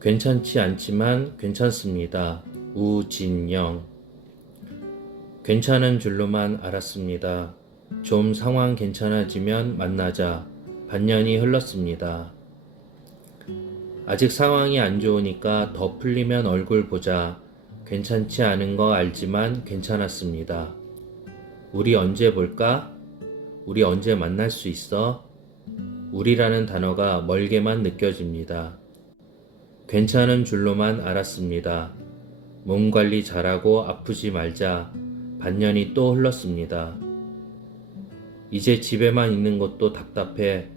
괜찮지 않지만 괜찮습니다. 우진영. 괜찮은 줄로만 알았습니다. 좀 상황 괜찮아지면 만나자. 반년이 흘렀습니다. 아직 상황이 안 좋으니까 더 풀리면 얼굴 보자. 괜찮지 않은 거 알지만 괜찮았습니다. 우리 언제 볼까? 우리 언제 만날 수 있어? 우리라는 단어가 멀게만 느껴집니다. 괜찮은 줄로만 알았습니다. 몸 관리 잘하고 아프지 말자. 반년이 또 흘렀습니다. 이제 집에만 있는 것도 답답해.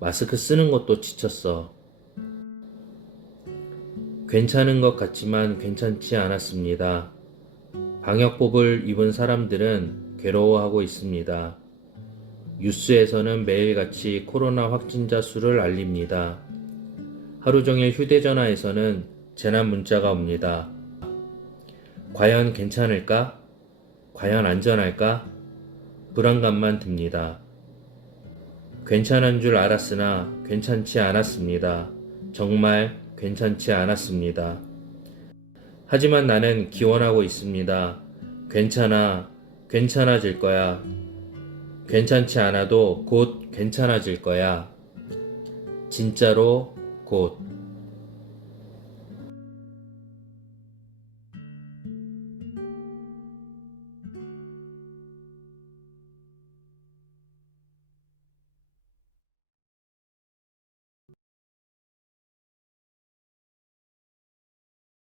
마스크 쓰는 것도 지쳤어. 괜찮은 것 같지만 괜찮지 않았습니다. 방역복을 입은 사람들은 괴로워하고 있습니다. 뉴스에서는 매일같이 코로나 확진자 수를 알립니다. 하루 종일 휴대전화에서는 재난 문자가 옵니다. 과연 괜찮을까? 과연 안전할까? 불안감만 듭니다. 괜찮은 줄 알았으나 괜찮지 않았습니다. 정말 괜찮지 않았습니다. 하지만 나는 기원하고 있습니다. 괜찮아, 괜찮아질 거야. 괜찮지 않아도 곧 괜찮아질 거야. 진짜로 곧.